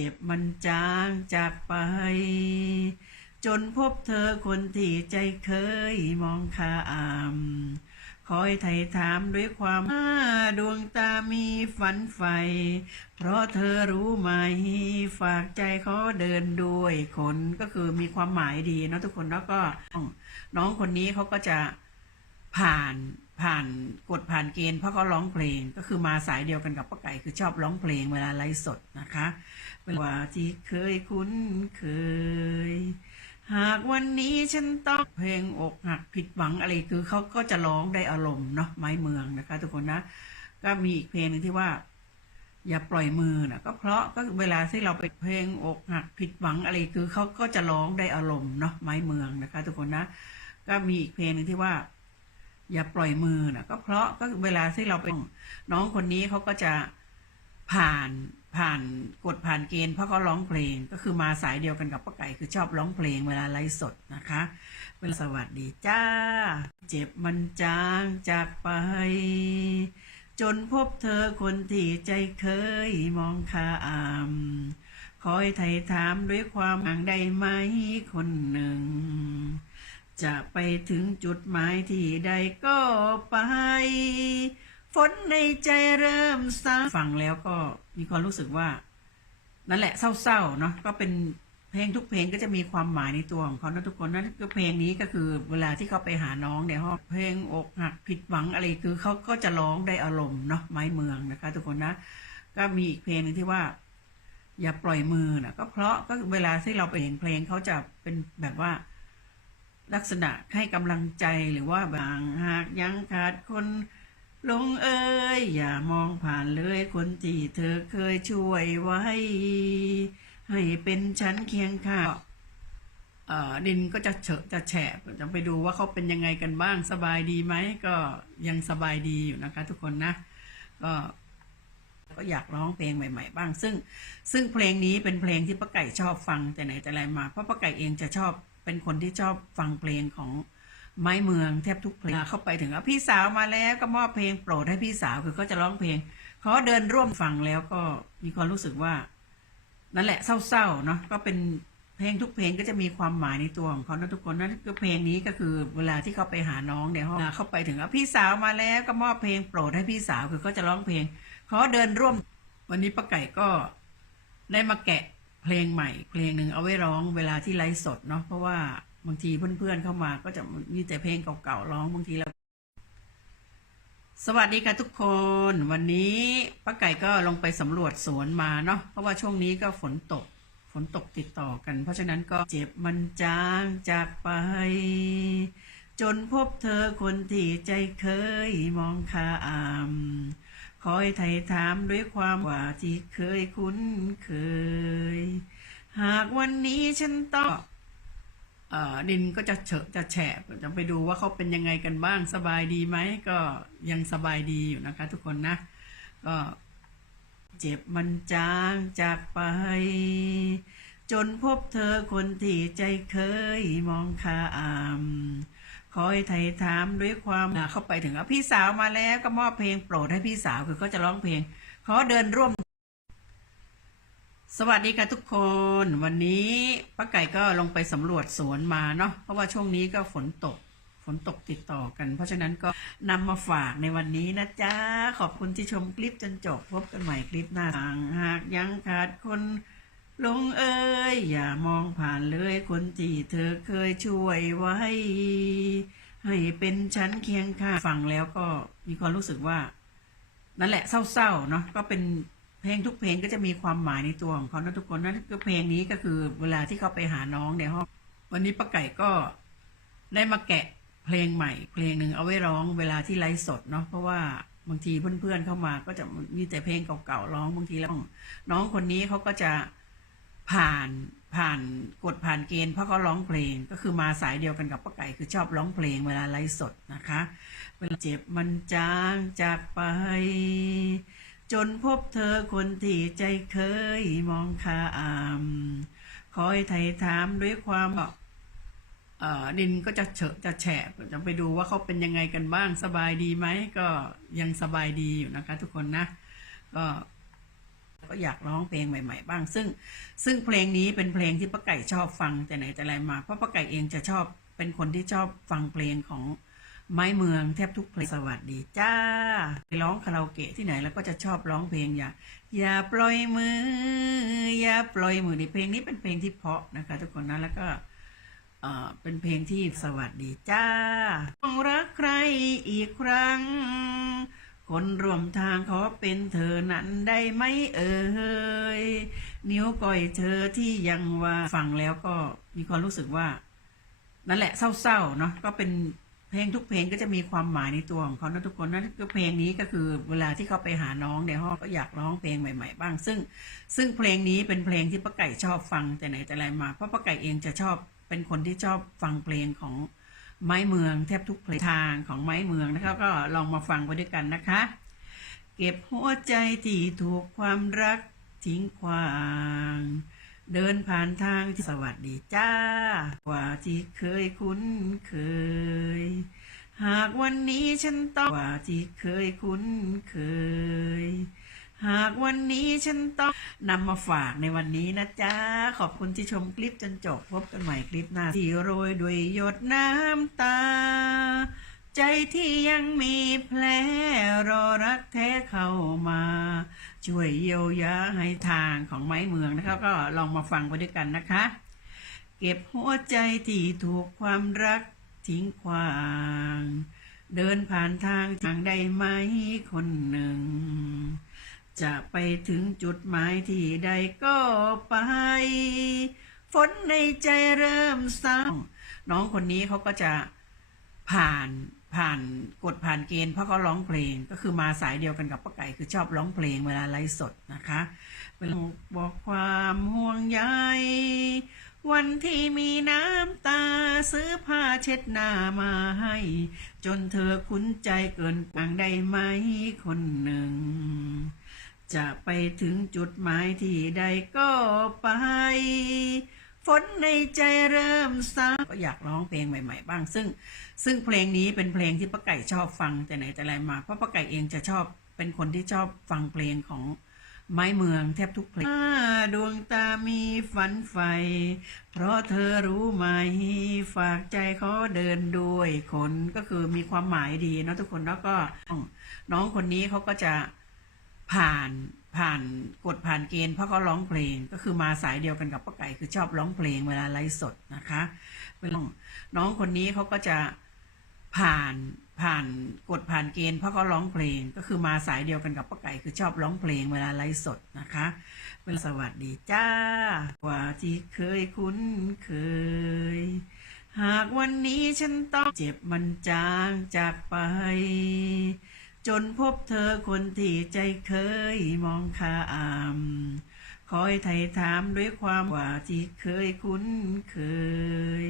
เจ็บมันจางจากไป จนพบเธอคนที่ใจเคยมองข้ามคอยไถ่ถามด้วยความอ่าดวงตามีฝันใฝ่เพราะเธอรู้ไหม ฝากใจเขาเดินด้วยคนก็คือมีความหมายดีเนอะทุกคนแล้วก็น้องคนนี้เขาก็จะ ผ่านผ่านกดผ่านเกณฑ์เพราะเขาร้องเพลงก็คือมาสายเดียวกันกับป้าไก่คือชอบร้องเพลงเวลาไลฟ์สดนะคะเวลาที่เคยคุ้นเคย หากวันนี้ฉันต้องเพลงอกหักผิดหวังอะไรคือเขาก็จะร้องได้อารมณ์เนาะไม้เมืองนะคะ ทุกคนนะก็มีอีกเพลงหนึ่งที่ว่า อย่าปล่อยมือนะก็เพราะก็เวลาที่เราไปเพลงอกหักผิดหวังอะไรคือเขาก็จะร้องได้อารมณ์เนาะไม้เมืองนะคะ ทุกคนนะ ก็มีอีกเพลงหนึ่งที่ว่า อย่าปล่อยมือนะก็เพราะก็เวลาที่เราไปน้องคนนี้เขาก็จะผ่านผ่านกดผ่านเกณฑ์เพราะเขาร้องเพลงก็คือมาสายเดียวกันกับป้าไก่คือชอบร้องเพลงเวลาไลฟ์สดนะคะเวลาสวัสดีจ้า เจ็บมันจางจากไป จนพบเธอคนที่ใจเคยมองข้ามคอยไถ่ถามด้วยความห่างได้ไหมคนหนึ่ง จะไปถึงจุดหมายที่ใดก็ไป ฝนในใจเริ่มซาฟังแล้วก็มีความรู้สึกว่า นั่นแหละเศร้าๆเนาะก็เป็นเพลงทุกเพลงก็จะมีความหมายในตัวของเขานะทุกคนนั่นก็เพลงนี้ก็คือเวลาที่เขาไปหาน้องในห้องเพลงอกหักผิดหวังอะไรคือเขาก็จะร้องได้อารมณ์เนาะไม้เมืองนะคะ ทุกคนนะ ก็มีอีกเพลงหนึงที่ว่า อย่าปล่อยมือนะก็เพราะก็เวลาที่เราไปเห็นเพลงเขาจะเป็นแบบว่า ลักษณะให้กำลังใจหรือว่าบางหากยังขาดคนลงเอ่ยอย่ามองผ่านเลยคนที่เธอเคยช่วยไว้ ให้เป็นชั้นเคียงข้างเอ่อดินก็จะเฉะจะแฉะจะไปดูว่าเขาเป็นยังไงกันบ้างสบายดีไหมก็ยังสบายดีอยู่นะคะ ทุกคนนะก็ก็อยากร้องเพลงใหม่ ๆ บ้าง ซึ่งซึ่งเพลงนี้เป็นเพลงที่ป้าไก่ชอบฟังแต่ไหนแต่ไรมาเพราะป้าไก่เองจะชอบ เป็นคนที่ชอบฟังเพลงของไม้เมืองแทบทุกเพลงเข้าไปถึงอะพี่สาวมาแล้วก็มอบเพลงโปรดให้พี่สาวคือเขาจะร้องเพลงเขาเดินร่วมฟังแล้วก็มีความรู้สึกว่า นั่นแหละเศร้าๆเนาะก็เป็นเพลงทุกเพลงก็จะมีความหมายในตัวของเขานะทุกคนนั่นก็เพลงนี้ก็คือเวลาที่เขาไปหาน้องในห้องเข้าไปถึงอะพี่สาวมาแล้วก็มอบเพลงโปรดให้พี่สาวคือเขาจะร้องเพลงเขาเดินร่วม วันนี้ป้าไก่ก็ได้มาแกะ เพลงใหม่ เพลงหนึ่งเอาไว้ร้องเวลาที่ไลฟ์สดเนาะเพราะว่าบางทีเพื่อนๆเข้ามาก็จะมีแต่เพลงเก่าๆร้องบางทีแล้วสวัสดีค่ะทุกคน วันนี้ป้าไก่ก็ลงไปสำรวจสวนมาเนาะเพราะว่าช่วงนี้ก็ฝนตกฝนตกติดต่อกัน เพราะฉะนั้นก็เจ็บมันจางจากไป จนพบเธอคนที่ใจเคยมองข้าม คอยไถ่ถามด้วยความว่าที่เคยคุ้นเคย หากวันนี้ฉันต้องดินก็จะเฉะจะแฉะจะไปดูว่าเขาเป็นยังไงกันบ้างสบายดีไหมก็ยังสบายดีอยู่นะคะ ทุกคนนะ ก็เจ็บมันจางจากไป จนพบเธอคนที่ใจเคยมองข้าม คอยไถ่ถามด้วยความเข้าไปถึงพี่สาวมาแล้วก็มอบเพลงโปรดให้พี่สาวคือเขาจะร้องเพลงขาเดินร่วม สวัสดีค่ะทุกคน วันนี้ป้าไก่ก็ลงไปสำรวจสวนมาเนาะเพราะว่าช่วงนี้ก็ฝนตกฝนตกติดต่อกัน เพราะฉะนั้นก็นำมาฝากในวันนี้นะจ๊ะ ขอบคุณที่ชมคลิปจนจบพบกันใหม่คลิปหน้าหากยังขาดคน ลงเอ่ยอย่ามองผ่านเลยคนที่เธอเคยช่วยไว้ ให้เป็นชั้นเคียงข้างฟังแล้วก็มีความรู้สึกว่า นั่นแหละเศร้าๆเนาะก็เป็นเพลงทุกเพลงก็จะมีความหมายในตัวของเขานะทุกคนนั่นก็เพลงนี้ก็คือเวลาที่เขาไปหาน้องในห้องวันนี้ป้าไก่ก็ได้มาแกะเพลงใหม่ เพลงหนึ่งเอาไว้ร้องเวลาที่ไลฟ์สดเนาะเพราะว่าบางทีเพื่อนๆเข้ามาก็จะมีแต่เพลงเก่าๆร้องบางทีแล้วน้องคนนี้เขาก็จะ ผ่านผ่านกดผ่านเกณฑ์เพราะเขาร้องเพลงก็คือมาสายเดียวกันกับป้าไก่คือชอบร้องเพลงเวลาไลฟ์สดนะคะ เวลาเจ็บมันจางจากไป จนพบเธอคนที่ใจเคยมองข้ามคอยไถ่ถามด้วยความเอ่อดินก็จะเฉะจะแฉะจะไปดูว่าเขาเป็นยังไงกันบ้างสบายดีไหมก็ยังสบายดีอยู่นะคะ ทุกคนนะก็ ก็อยากร้องเพลงใหม่ ๆ บ้าง ซึ่งซึ่งเพลงนี้เป็นเพลงที่ป้าไก่ชอบฟังแต่ไหนแต่ไรมาเพราะป้าไก่เองจะชอบเป็นคนที่ชอบฟังเพลงของไม้เมืองแทบทุกเพลงสวัสดีจ้าไปร้องคาราโอเกะที่ไหนแล้วก็จะชอบร้องเพลงอย่าอย่าปล่อยมือ อย่าปล่อยมือในเพลงนี้เป็นเพลงที่เพาะนะคะ ทุกคนนะแล้วก็เอ่อเป็นเพลงที่สวัสดีจ้าต้องรักใครอีกครั้ง คนร่วมทางขอเป็นเธอนั้นได้ไหมเอ่ยนิ้วก้อยเธอที่ยังว่าฟังแล้วก็มีความรู้สึกว่า นั่นแหละเศร้าๆเนาะก็เป็นเพลงทุกเพลงก็จะมีความหมายในตัวของเขานะทุกคนนั่นก็เพลงนี้ก็คือเวลาที่เขาไปหาน้องในห้องก็อยากร้องเพลงใหม่ ๆ บ้าง ซึ่งซึ่งเพลงนี้เป็นเพลงที่ป้าไก่ชอบฟังแต่ไหนแต่ไรมาเพราะป้าไก่เองจะชอบเป็นคนที่ชอบฟังเพลงของ ไม้เมืองแทบทุกเพลงทางของไม้เมืองนะคะก็ลองมาฟังไปด้วยกันนะคะ เก็บหัวใจที่ถูกความรักทิ้งขวาง เดินผ่านทางที่สวัสดีจ้า กว่าที่เคยคุ้นเคย หากวันนี้ฉันต้องกว่าที่เคยคุ้นเคย หากวันนี้ฉันต้องนำมาฝากในวันนี้นะจ๊ะ ขอบคุณที่ชมคลิปจนจบพบกันใหม่คลิปหน้าที่โรยด้วยหยดน้ำตา ใจที่ยังมีแผลรอรักแท้เข้ามา ช่วยเยียวยาให้ทางของไม้เมืองนะคะก็ลองมาฟังไปด้วยกันนะคะ เก็บหัวใจที่ถูกความรักทิ้งขวาง เดินผ่านทางทางได้ไหมคนหนึ่ง จะไปถึงจุดหมายที่ใดก็ไป ฝนในใจเริ่มเศร้าน้องคนนี้เขาก็จะผ่านผ่านกฎผ่านเกณฑ์เพราะเขาร้องเพลงก็คือมาสายเดียวกันกับป้าไก่คือชอบร้องเพลงเวลาไลฟ์สดนะคะเวลาบอกความห่วงใยวันที่มีน้ำตาซื้อผ้าเช็ดหน้ามาให้ จนเธอคุ้นใจเกินกวางได้ไหมคนหนึ่ง จะไปถึงจุดหมายที่ใดก็ไป ฝนในใจเริ่มเศร้าก็อยากร้องเพลงใหม่ ๆ บ้าง ซึ่งซึ่งเพลงนี้เป็นเพลงที่ป้าไก่ชอบฟังแต่ไหนแต่ไรมา เพราะป้าไก่เองจะชอบเป็นคนที่ชอบฟังเพลงของไม้เมืองแทบทุกเพลงดวงตามีฝันใฝ่เพราะเธอรู้ไหมฝากใจเขาเดินด้วยคนก็คือมีความหมายดีเนาะทุกคนแล้วก็น้องคนนี้เขาก็จะ ผ่านผ่านกฎผ่านเกณฑ์เพราะเขาร้องเพลงก็คือมาสายเดียวกันกับป้าไก่คือชอบร้องเพลงเวลาไลฟ์สดนะคะเวลาน้องคนนี้เขาก็จะผ่านผ่านกฎผ่านเกณฑ์เพราะเขาร้องเพลงก็คือมาสายเดียวกันกับป้าไก่คือชอบร้องเพลงเวลาไลฟ์สดนะคะเวลาสวัสดีจ้ากว่าที่เคยคุ้นเคย หากวันนี้ฉันต้องเจ็บมันจางจากไป จนพบเธอคนที่ใจเคยมองข้ามคอยไถ่ถามด้วยความว่าที่เคยคุ้นเคย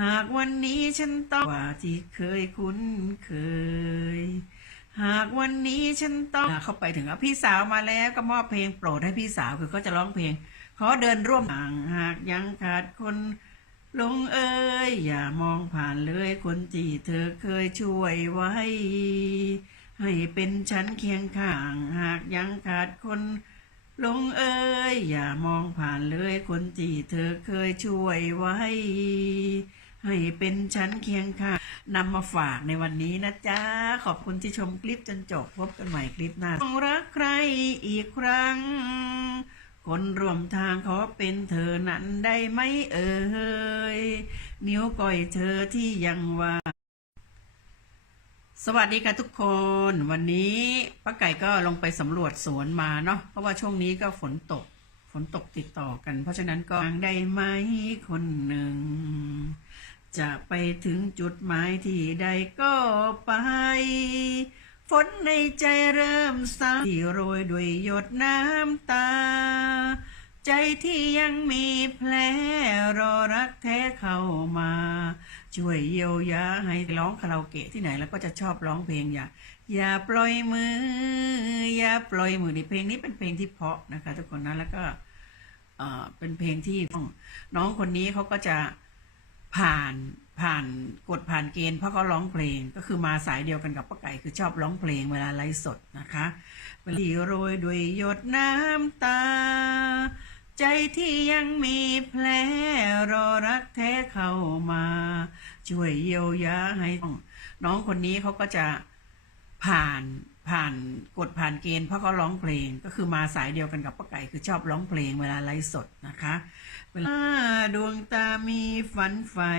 หากวันนี้ฉันต้องว่าที่เคยคุ้นเคย หากวันนี้ฉันต้องเข้าไปถึงพี่สาวมาแล้วก็มอบเพลงโปรดให้พี่สาวคือเขาจะร้องเพลง ขอเดินร่วมทางหากยังขาดคนลงเอ้ยอย่ามองผ่านเลยคนที่เธอเคยช่วยไว้ ให้เป็นฉันเคียงข้าง หากยังขาดคนลงเอ้ยอย่ามองผ่านเลยคนที่เธอเคยช่วยไว้ ให้เป็นฉันเคียงข้างนำมาฝากในวันนี้นะจ๊ะ ขอบคุณที่ชมคลิปจนจบพบกันใหม่คลิปหน้าต้องรักใครอีกครั้ง คนร่วมทางขอเป็นเธอนั้นได้ไหมเอ่ยนิ้วก้อยเธอที่ยังว่า สวัสดีค่ะทุกคนวันนี้ป้าไก่ก็ลงไปสำรวจสวนมาเนาะเพราะว่าช่วงนี้ก็ฝนตกฝนตกติดต่อกัน เพราะฉะนั้นก็ทางได้ไหมคนหนึ่ง จะไปถึงจุดหมายที่ใดก็ไปฝนในใจเริ่มเศร้าที่โรยด้วยหยดน้ำตา ใจที่ยังมีแผลรอรักแท้เข้ามา ช่วยเยียวยาให้ร้องคาราโอเกะที่ไหนแล้วก็จะชอบร้องเพลงอย่าอย่าปล่อยมือ อย่าปล่อยมือในเพลงนี้เป็นเพลงที่เพาะนะคะทุกคนนะแล้วก็เป็นเพลงที่น้องคนนี้เขาก็จะผ่านผ่านกฎผ่านเกณฑ์เพราะเขาร้องเพลงก็คือมาสายเดียวกันกับป้าไก่คือชอบร้องเพลงเวลาไลฟ์สดนะคะเวลาที่โรยด้วยหยดน้ำตา ใจที่ยังมีแผลรอรักแท้เข้ามา ช่วยเยียวยาให้ น้องคนนี้เขาก็จะผ่านผ่านกฎผ่านเกณฑ์เพราะเขาร้องเพลงก็คือมาสายเดียวกันกับป้าไก่คือชอบร้องเพลงเวลาไลฟ์สดนะคะเวลาดวงตามีฝันใฝ่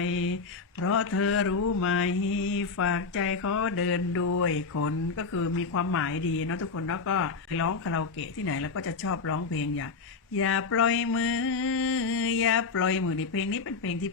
เพราะเธอรู้ไหมฝากใจเขาเดินด้วยคนก็คือมีความหมายดีเนาะทุกคนแล้วก็ร้องคาราโอเกะที่ไหนแล้วก็จะชอบร้องเพลงอย่า อย่าปล่อยมือ อย่าปล่อยมือในเพลงนี้เป็นเพลงที่